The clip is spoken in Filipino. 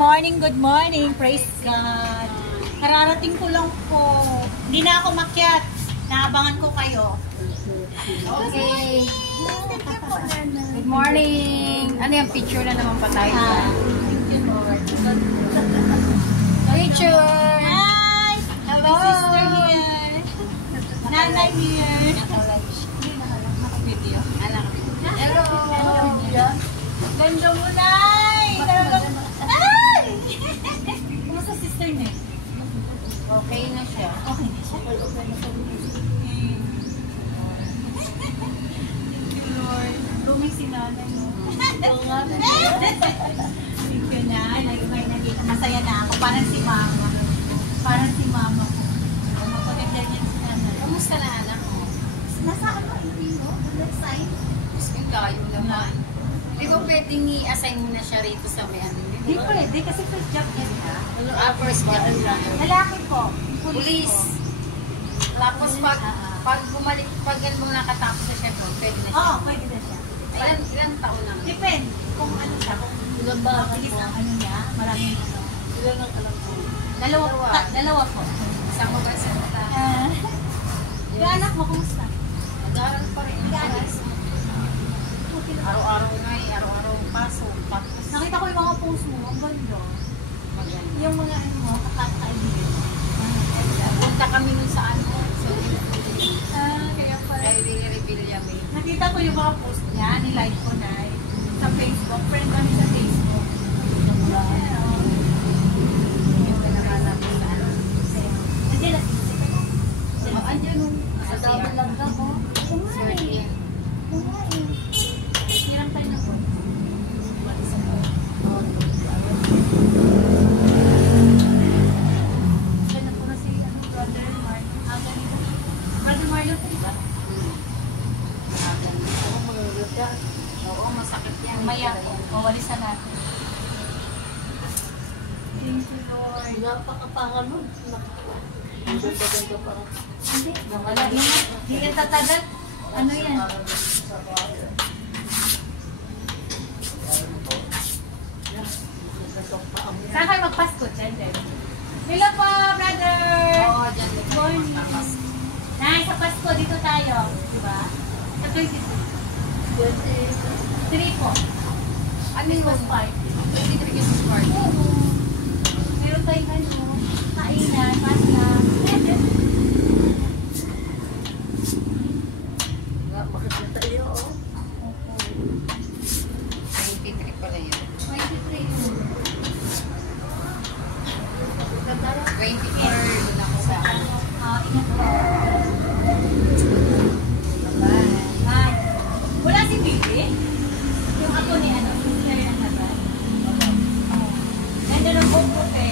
Good morning, praise God. Kararating ko lang po. Hindi na ako makyat. Naabangan ko kayo. Okay. Good morning. Ano yung picture na naman pa tayo? Thank you, Lord. Picture. Hi! Hello. My sister here. Nanay here. Naka-video. Hello. Ganda mo, Nay! Ay! Kumusta sister niya? Okay na siya. Okay na siya. Okay na siya. Thank you, Lord. Luming si nanay, no? Thank you, Nay. Masaya na ako. Parang si mama. Parang si mama ko. Magpaganda niya si nanay. Kamusta na anak mo? Nasaan mo? Hindi mo? That side? Mas may gayo naman. Di ba pwedeng i-assign mo na siya rito sa may ano? Hindi pwede kasi first job niya siya. First job na. Lalaki po. Police. Tapos pag bumalik, pag ganun nakatapos na siya doon, pwede na siya. Oo, pwede na siya. Ilan taon na? Depende kung ano siya. Kung mabilis ang ano niya, maraming ano. Ilan ang alam mo? Dalawa po. Isang mabasa na ta. Yung anak mo, kumusta? Nag-aaral pa rin. Nag-aaral. Araw-araw na araw-araw pasok. Tapos Nakita ko yung mga post mo, ang ganda. maganda. Yung mga ano mo, kakaibigan. Punta kami nun sa ano. So, Kaya pala. kay Willie Revillame. Nakita ko yung mga post niya, nilike ko na sa Facebook. Friend kami sa Facebook. Yung pinangalan mo sa ano. Nandiyan na siya. Andiyan nung Sa double lang ka po. Sir Ian. Hirap tayo na po. Ganda po na si Brother Marlon. Ganito. Brother Marlon po ba? Oo, masakit yan. Maya po. Mawalisan natin. Thank you, Lord. Napakapangan mo. Ganda-ganda pa. Hindi. Wala yun. Hindi yan tatagal. Ano yan? Saan kayo magpasko? Diyan din. Hello po, brother! Oo, dyan. Good morning. Nay, sa Pasko, dito tayo. Diba? Sa 23. 3 po. Ano yung Christmas party. 23 Christmas party? Oo. Meron tayong ano, kainan, pasta. Bakit na tayo? 23 pala yun. 23. 24 doon ako sa ano. Ingat po. Bye. Wala si Bibi? Yung ako ni ano, sister ng laban. Ganda ng buhok ko, pe.